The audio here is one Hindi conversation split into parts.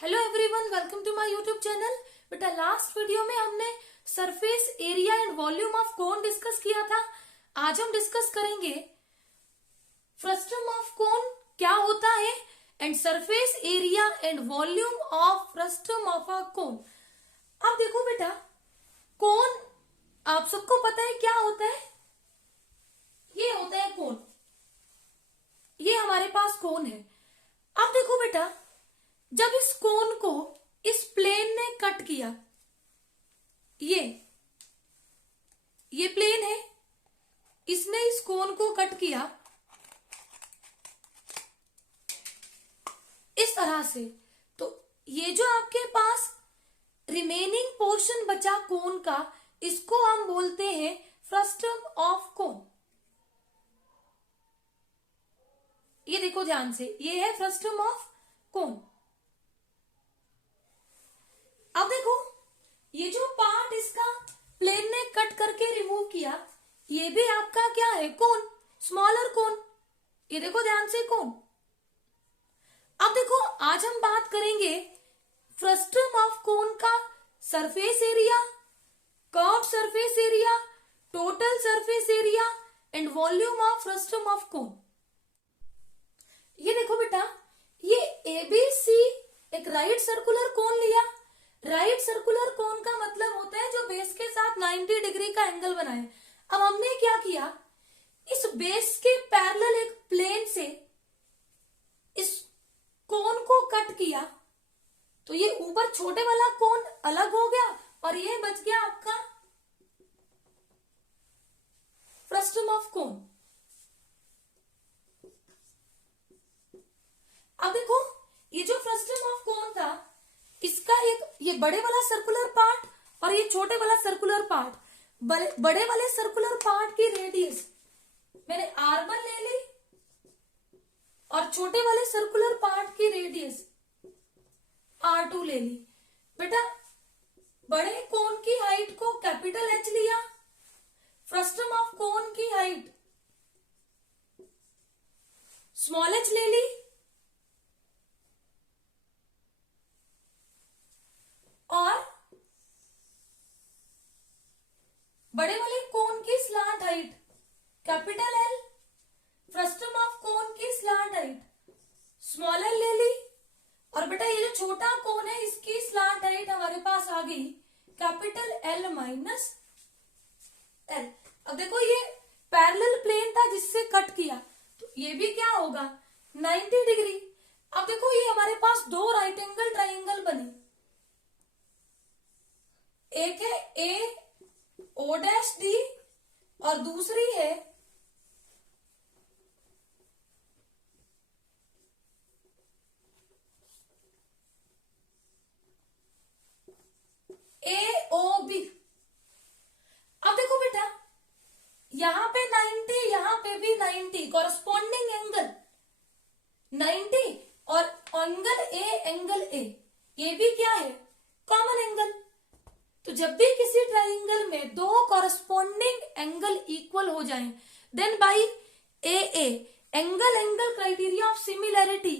Hello everyone, welcome to my YouTube channel. बेटा लास्ट वीडियो में हमने surface area and volume of cone discuss किया था। आज हम डिस्कस करेंगे फ्रस्टम ऑफ कोन क्या होता है and surface area and volume of frustum of a cone. अब देखो बेटा, कोन आप सबको पता है क्या होता है। ये होता है कोन, ये हमारे पास कोन है। अब देखो बेटा, जब इस कोन को इस प्लेन ने कट किया, ये प्लेन है, इसने इस कोन को कट किया इस तरह से, तो ये जो आपके पास रिमेनिंग पोर्शन बचा कोन का, इसको हम बोलते हैं फ्रस्टम ऑफ कोन। ये देखो ध्यान से, ये है फ्रस्टम ऑफ कोन। अब देखो, ये जो पार्ट इसका प्लेन ने कट करके रिमूव किया, ये भी आपका क्या है, कोन, स्मॉलर कोन। ये देखो ध्यान से, कोन। अब देखो, आज हम बात करेंगे फ्रस्टम ऑफ कोन का surface area, curved surface area, total surface area and volume of frustum of cone. ये देखो बेटा, ये एबीसी एक राइट सर्कुलर कोन लिया। राइट सर्कुलर कोन का मतलब होता है जो बेस के साथ 90 डिग्री का एंगल बनाए। अब हमने क्या किया, इस बेस के पैरेलल एक प्लेन से इस कोन को कट किया, तो ये ऊपर छोटे वाला कोन अलग हो गया और ये बच गया आपका फ्रस्टम ऑफ कोन। अब देखो, ये जो फ्रस्टम ऑफ कोन था, इसका एक ये बड़े वाला सर्कुलर पार्ट और ये छोटे वाला सर्कुलर पार्ट, बड़े वाले सर्कुलर पार्ट की रेडियस मैंने R1 ले ली और छोटे वाले सर्कुलर पार्ट की रेडियस R2 ले ली। बेटा, बड़े कोन की हाइट को कैपिटल H लिया, फ्रस्टम ऑफ कोन की हाइट स्मॉल h ले ली, और बड़े वाले कोन की slant height capital L, frustum of cone की स्लांट हाइट स्मॉल l ले ली। और बेटा, ये जो छोटा कोन है, इसकी स्लांट हाइट हमारे पास आ गई कैपिटल L माइनस L। अब देखो, ये पैरेलल प्लेन था जिससे कट किया, तो ये भी क्या होगा, 90 डिग्री। अब देखो, ये हमारे पास दो राइट एंगल ट्राइंगल बने, एक है ए ओ डैश डी और दूसरी है ए ओ बी। अब देखो बेटा, यहां पे 90, यहां पे भी 90, कॉरस्पॉन्डिंग एंगल 90 और एंगल ए, ये भी क्या है, कॉमन एंगल। तो जब भी किसी ट्राइंगल में दो कॉरस्पॉन्डिंग एंगल इक्वल हो जाएं, then by A angle criteria of similarity,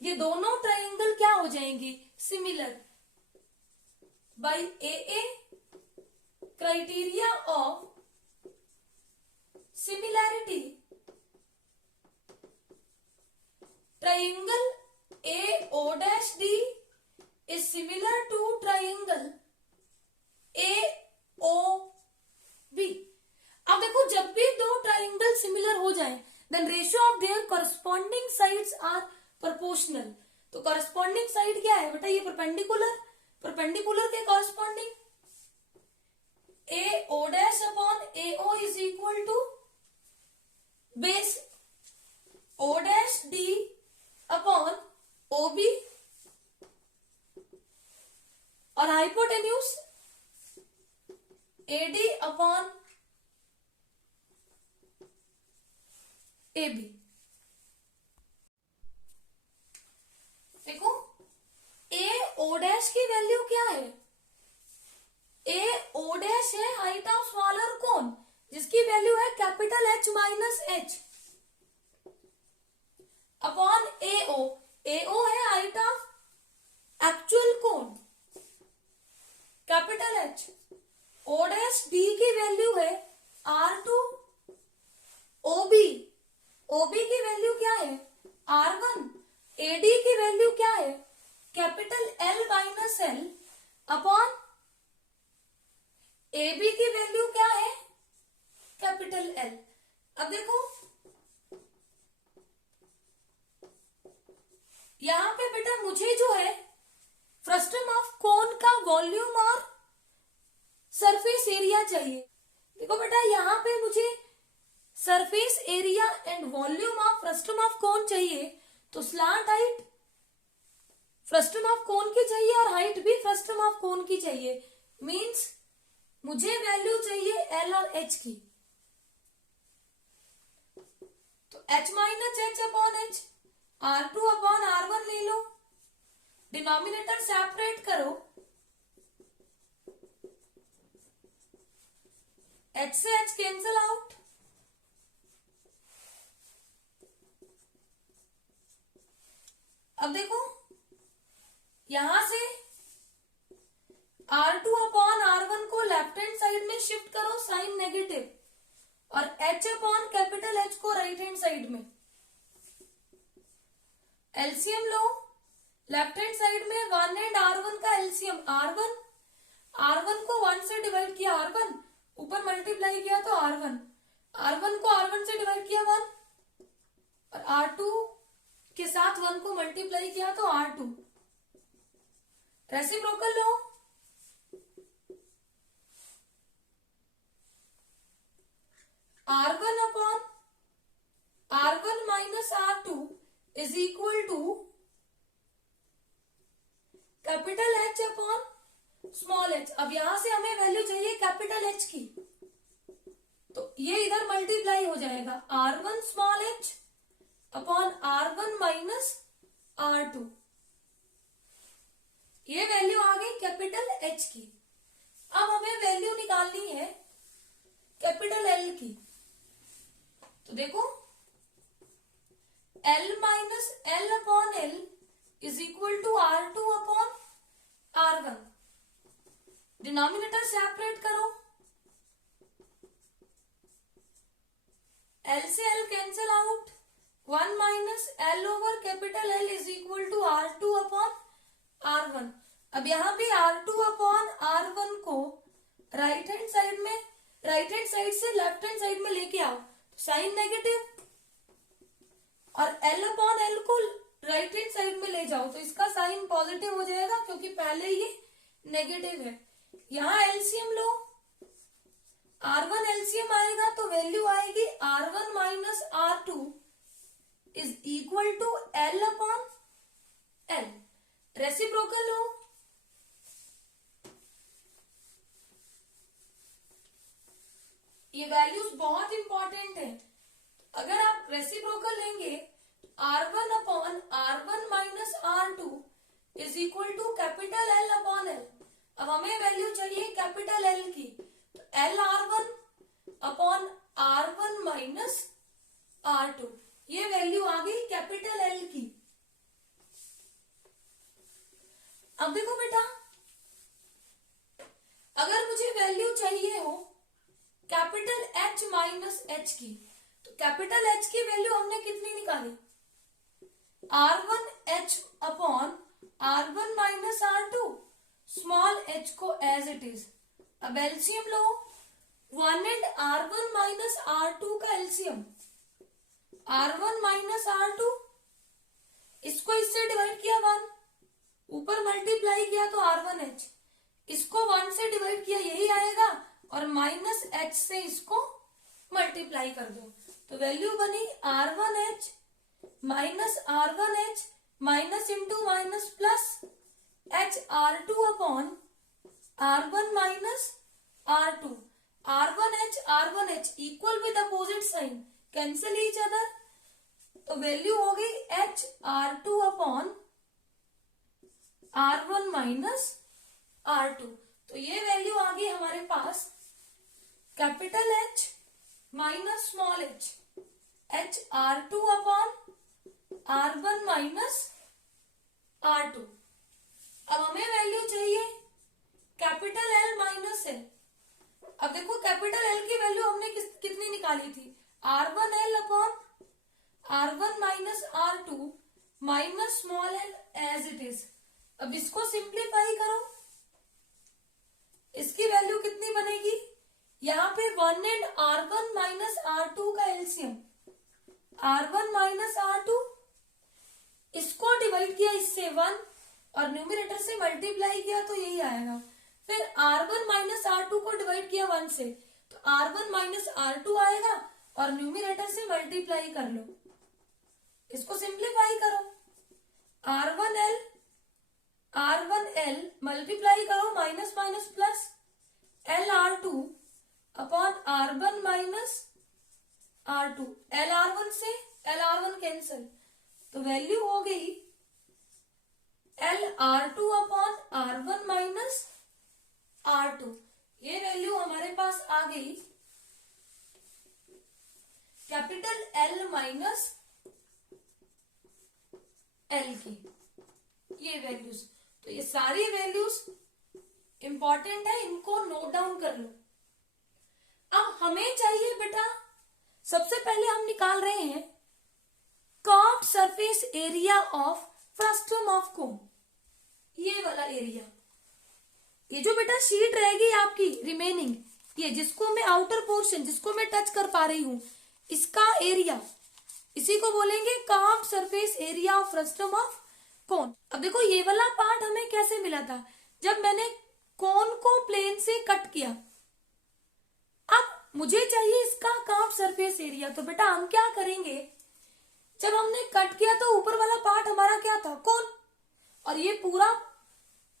ये दोनों ट्राइंगल क्या हो जाएंगी, similar. By A criteria of similarity, triangle A O dash D is similar to triangle A O B. अब देखो, जब भी दो ट्राइंगल सिमिलर हो जाए, then ratio of their corresponding sides are proportional. तो कॉरस्पॉन्डिंग साइड क्या है बेटा, ये परपेंडिकुलर के corresponding A O dash upon A O is equal to base O dash D upon O B, और हाइपोटेन्यूज AD अपॉन AB। देखो, ए ओ डैश की वैल्यू क्या है, ए ओ डैश है हाइट ऑफ स्मॉलर कोन, जिसकी वैल्यू है capital H minus H upon A O है height of H. O dash D की वैल्यू है R2। ओबी, ओबी की वैल्यू क्या है R1। एडी की वैल्यू क्या है capital L minus L upon AB की वैल्यू क्या है कैपिटल L। अब देखो यहां पे बेटा मुझे जो है फ्रस्टम ऑफ कोन का वॉल्यूम और सरफेस एरिया चाहिए। देखो बेटा यहां पे मुझे surface area and volume of frustum of cone चाहिए, तो slant height frustum of cone की चाहिए और हाइट भी फ्रस्टम ऑफ कोन की चाहिए। मींस मुझे वैल्यू चाहिए L और H की, तो H minus H upon H, R2 upon R1 ले लो, डिनोमिनेटर सेपरेट करो, H से H कैंसल आउट, अब देखो यहां से R2 अपॉन R1 को लेफ्ट हैंड साइड में शिफ्ट करो साइन नेगेटिव, और H अपॉन कैपिटल H को राइट हैंड साइड में। एलसीएम लो, लेफ्ट हैंड साइड में 1 एंड R1 का एलसीएम R1, R1 को 1 से डिवाइड किया R1, ऊपर मल्टीप्लाई किया तो R1, R1 को R1 से डिवाइड किया 1, और R2 के साथ 1 को मल्टीप्लाई किया तो R2। रेसिप्रोकल लो, R1 upon R1 minus R2 is equal to capital H upon small h। अब यहां से हमें वैल्यू चाहिए कैपिटल H की, तो ये इधर मल्टीप्लाई हो जाएगा R1 small h upon R1 minus R2, ये वैल्यू आ गई कैपिटल H की। अब हमें वैल्यू निकालनी है कैपिटल L की, तो देखो L minus L upon L is equal to R2 upon R1, denominator separate करो, L से L cancel out, 1 minus L over capital L is equal to R2 upon R1। अब यहां भी R2 अपॉन R1 को राइट हैंड साइड में, राइट हैंड साइड से लेफ्ट हैंड साइड में लेके आओ, साइन नेगेटिव, और L अपॉन L को राइट हैंड साइड में ले जाओ तो इसका साइन पॉजिटिव हो जाएगा क्योंकि पहले ये नेगेटिव है। यहां एलसीएम लो, R1 एलसीएम आएगा तो वैल्यू आएगी R1 minus R2 is equal to L upon L। Reciprocal लो, ये वैल्यूज बहुत इंपॉर्टेंट है। अगर आप रेसिप्रोकल लेंगे R1 upon R1 minus R2 is equal to capital L upon L। अब हमें वैल्यू चाहिए कैपिटल L की, तो L R1 upon R1 minus R2, ये वैल्यू आ गई कैपिटल L की। अब देखो बेटा अगर मुझे वैल्यू चाहिए हो कैपिटल H माइनस H की, तो कैपिटल H की वैल्यू हमने कितनी निकाली R1 H upon R1 minus R2, small h को एज इट इज। अब LCM low, 1 and R1 minus R2 का एलसीएम R1 माइनस R2, इसको इससे डिवाइड किया 1, ऊपर मल्टीप्लाई किया तो R1H, इसको 1 से डिवाइड किया यही आएगा, और माइनस H से इसको मल्टीप्लाई कर दो तो वैल्यू बनी R1H minus R1H minus into minus plus H R2 upon R1 minus R2, R1H equal with opposite sign, cancel each other, तो वैल्यू हो गई H R2 upon R1 minus R2। तो ये वैल्यू आ गई हमारे पास capital H minus small h, H R2 upon R1 minus R2। अब हमें वैल्यू चाहिए कैपिटल L माइनस निकाली थी, R1L upon R1 minus R2 minus small l as it is. अब इसको सिंप्लीफाई करो, इसकी वैल्यू कितनी बनेगी, यहाँ पे 1 एंड R1 माइनस R2 का एलसीएम R1 माइनस R2, इसको डिवाइड किया इससे 1 और न्यूमरेटर से मल्टीप्लाई किया तो यही आएगा। फिर R1 माइनस R2 को डिवाइड किया 1 से तो R1 माइनस R2 आएगा और न्यूमरेटर से मल्टीप्लाई कर लो, इसको सिंप्लीफाई करो, R1L मल्टीप्लाई करो minus minus plus LR2 upon R1 minus R2, LR1 से LR1 कैंसिल तो वैल्यू हो गई LR2 upon R1 minus R2। ये वैल्यू हमारे पास आ गई कैपिटल L माइनस L की, ये वैल्यूज। तो ये सारी वैल्यूज इंपॉर्टेंट है, इनको नोट डाउन कर लो। अब हमें चाहिए बेटा, सबसे पहले हम निकाल रहे हैं curved surface area of frustum of cone, ये वाला एरिया। ये जो बेटा शीट रहेगी आपकी रिमेनिंग, ये जिसको मैं आउटर पोर्शन जिसको मैं टच कर पा रही हूं, इसका एरिया, इसी को बोलेंगे curved surface area of frustum of cone. अब देखो ये वाला पार्ट हमें कैसे मिला था, जब मैंने कोन को प्लेन से कट किया। अब मुझे चाहिए इसका कर्व्ड सरफेस एरिया, तो बेटा हम क्या करेंगे, जब हमने कट किया तो ऊपर वाला पार्ट हमारा क्या था, कोन, और ये पूरा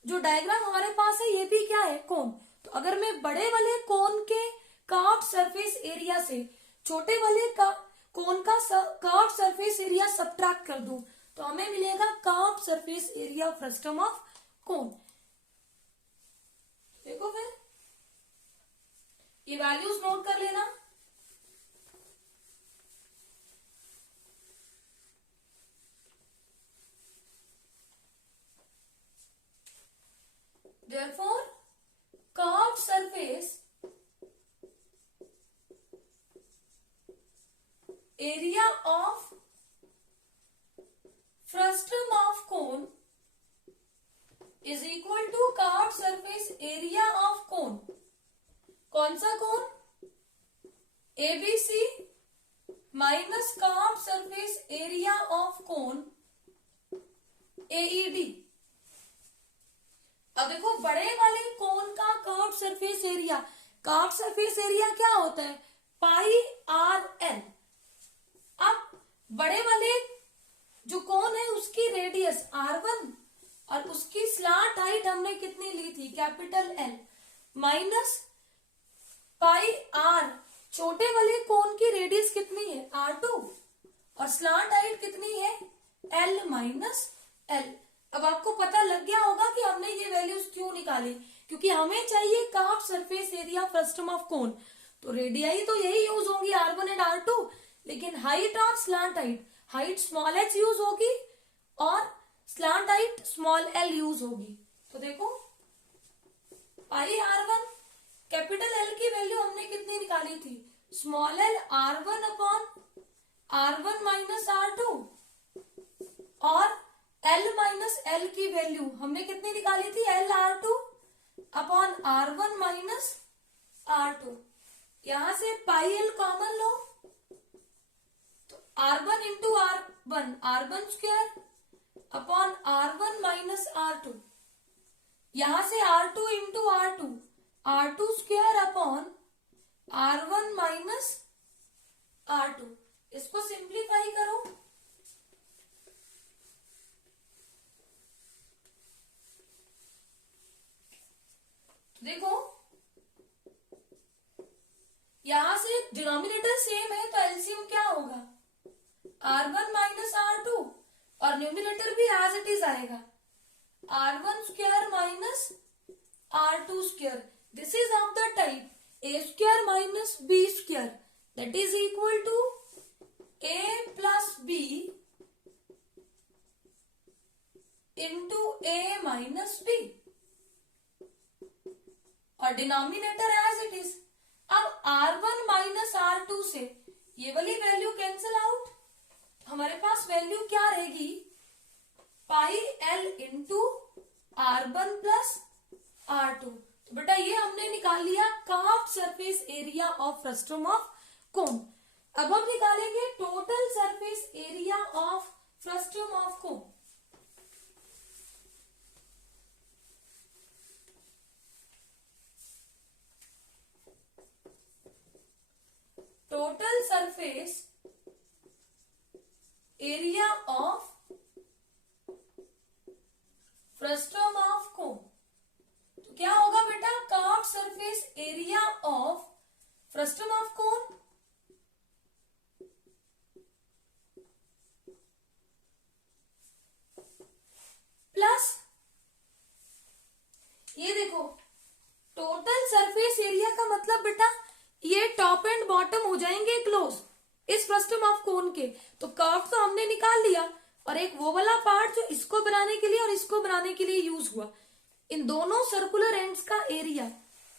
जो डायग्राम हमारे पास है ये भी क्या है, कोन। तो अगर मैं बड़े वाले कोन के कर्व्ड सरफेस एरिया से छोटे वाले कोन का कर्व्ड सरफेस एरिया सब्ट्रैक्ट कर दूं तो हमें मिलेगा curved surface area frustum of cone. देखो फिर ये वैल्यूज नोट कर लेना। Therefore, curved surface area of frustum of cone is equal to curved surface area of cone। कौन सा कोन, ABC minus curved surface area of cone AED। अब देखो बड़े वाले कोन का curved surface area, curved surface area क्या होता है, पाई RL। अब बड़े वाले जो कोन है उसकी रेडियस R1 और उसकी स्लांट हाइट हमने कितनी ली थी, capital L, minus pi R, छोटे वाले कोन की रेडियस कितनी है R2 और स्लांट हाइट कितनी है L माइनस L। अब आपको पता लग गया होगा कि हमने ये वैल्यूज क्यों निकाली, क्योंकि हमें चाहिए curved surface area frustum of cone. तो रेडियाई तो यही यूज होगी R1 एंड R2, लेकिन हाइट और slant height, height small h use होगी और slant height small l use होगी। तो देखो पाई R1 कैपिटल L की वैल्यू हमने कितनी निकाली थी, small l R1 upon R1 minus R2 और L माइनस L की वैल्यू हमने कितनी निकाली थी, L R2 upon R1 minus R2। यहां से पाई L कॉमन लो तो R1 into R1 square upon R1 minus R2, यहां से R2 into R2 square upon R1 minus R2। इसको सिंप्लीफाई करो, देखो यहां से डिनोमिनेटर सेम है तो एलसीएम क्या होगा, R1 माइनस R2 और न्यूमिनेटर भी एज इट इज आएगा, R1 square minus R2 square. This is of the type A square minus B square that is equal to A plus B into A minus B और डिनोमिनेटर एज इट इज। अब R1 माइनस R2 से ये वाली वैल्यू कैंसिल आउट, हमारे पास वैल्यू क्या रहेगी, पाई L into R1 plus R2। तो बेटा ये हमने निकाल लिया curved surface area of frustum of cone. अब हम निकालेंगे total surface area of frustum of cone. Total surface area of frustum of cone, तो क्या होगा बेटा, curved surface area of frustum of cone plus ये देखो टोटल सरफेस एरिया का मतलब बेटा ये टॉप एंड बॉटम हो जाएंगे क्लोज इस फ्रस्टम ऑफ कोन के। तो कर्व तो हमने निकाल लिया और एक वो वाला पार्ट जो इसको बनाने के लिए और इसको बनाने के लिए यूज हुआ, इन दोनों सर्कुलर एंड्स का एरिया।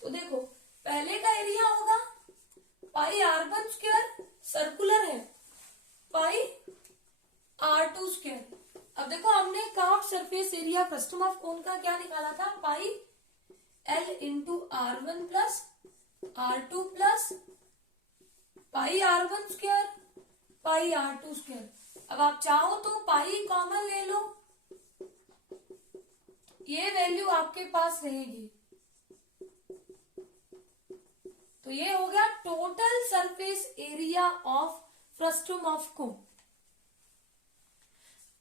तो देखो पहले का एरिया होगा पाई R1 स्क्वायर, सर्कुलर है, पाई R2 स्क्वायर। अब देखो हमने curved surface area frustum of cone का क्या निकाला था, पाई L into R1 plus R2 plus pi R1 square pi R2 square. अब आप चाहो तो पाई कॉमन ले लो, ये वैल्यू आपके पास रहेगी। तो ये हो गया total surface area of frustum of cone.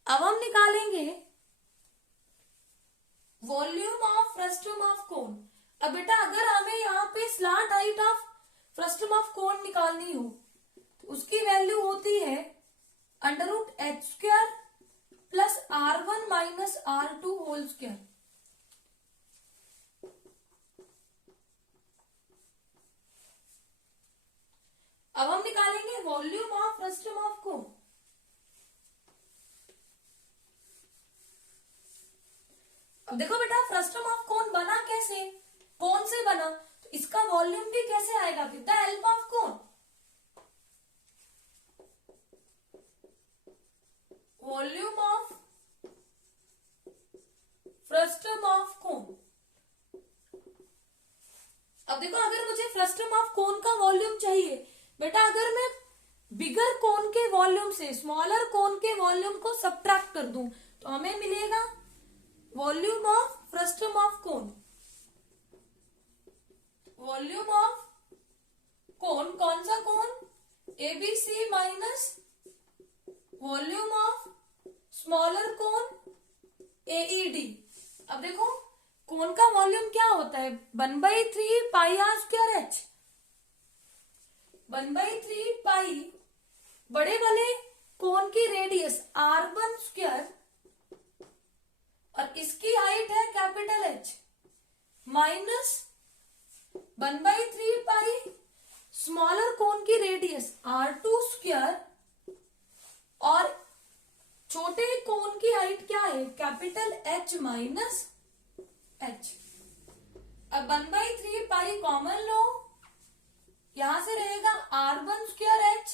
अब हम निकालेंगे volume of frustum of cone. अब बेटा अगर हमें यहाँ पे slant height of frustum of cone निकालनी हो तो उसकी वैल्यू होती है √h² plus R1 minus R2 whole square. अब हम निकालेंगे volume of frustum of cone. अब देखो बेटा फ्रस्टम ऑफ कोन बना कैसे, कौन से बना, तो इसका वॉल्यूम भी कैसे आएगा, with the help of cone. Volume of frustum of cone. अब देखो अगर मुझे फ्रस्टम ऑफ कोन का वॉल्यूम चाहिए, बेटा अगर मैं बिगर कोन के वॉल्यूम से स्मॉलर कोन के वॉल्यूम को सब्ट्रैक्ट कर दूं तो हमें मिलेगा volume of frustum of cone. Volume of कोन, कौन सा कोन, ABC minus volume of smaller cone AED। अब देखो कोन का वॉल्यूम क्या होता है, 1/3 पाई R² H। 1/3 पाई बड़े वाले कोन की रेडियस R1 स्क्वायर और इसकी हाइट है कैपिटल H, माइनस 1/3 पाई स्मॉलर कोन की रेडियस R2 स्क्वायर और छोटे कोन की हाइट क्या है, कैपिटल H माइनस H। अब 1/3 पाई कॉमन लो, यहां से रहेगा R1 square H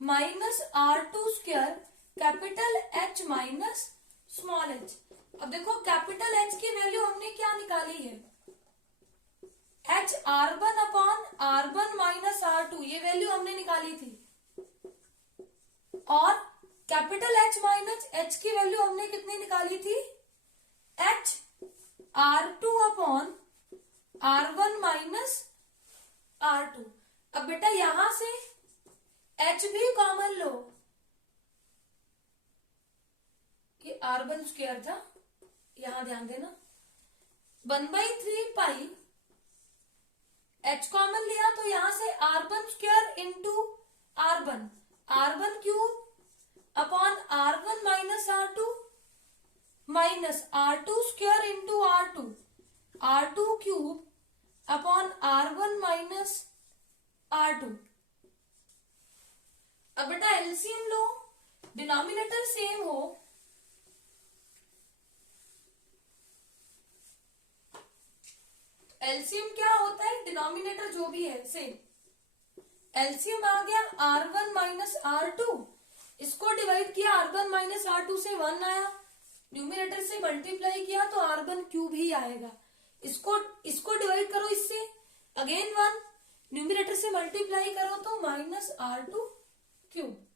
minus R2 square capital H minus small h। अब देखो कैपिटल H की वैल्यू हमने क्या निकाली है, H R1 upon R1 minus R2, ये वैल्यू हमने निकाली थी। और कैपिटल H माइनस H की वैल्यू हमने कितनी निकाली थी, H R2 upon R1 minus R2। अब बेटा यहां से H भी कॉमन लो, कि R1 स्क्वायर था, यहां ध्यान देना, 1/3 पाई H कॉमन लिया तो यहां से R1 square into R1 cube upon R1 minus R2 minus R2 square into R2 cube upon R1 minus R2। अब बेटा एलसीएम लो, डिनोमिनेटर सेम हो, एलसीएम क्या होता है, डिनोमिनेटर जो भी है सेम। एलसीएम आ गया R1 माइनस R2, इसको डिवाइड किया R1 माइनस R2 से 1 आया, न्यूमिनेटर से मल्टीप्लाई किया तो R1 क्यूब ही आएगा। इसको डिवाइड करो इससे, अगेन 1, न्यूमिनेटर से मल्टीप्लाई करो तो माइनस R2 क्यूब।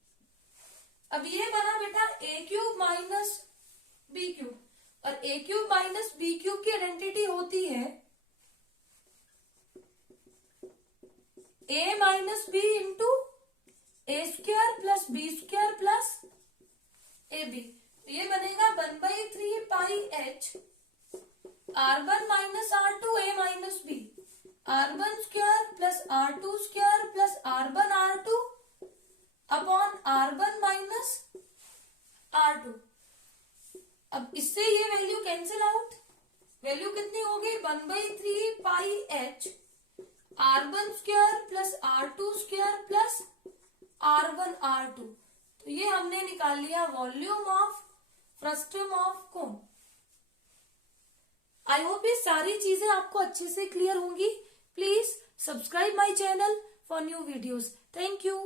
अब ये बना बेटा a cube minus b cube, और a cube minus b cube की आइडेंटिटी होती है a minus B into A square plus B square plus A B. तो ये बनेगा 1/3 pi h R1 minus R2 a minus B, R1 square plus R2 square plus R1 R2 upon R1 minus R2। अब इससे ये वैल्यू कैंसिल आउट, वैल्यू कितनी होगी 1/3 pi h R1 square plus R2 square plus R1 R2। तो ये हमने निकाल लिया volume of frustum of cone. I hope ये सारी चीजें आपको अच्छे से क्लियर होंगी। Please subscribe my channel for new videos. Thank you.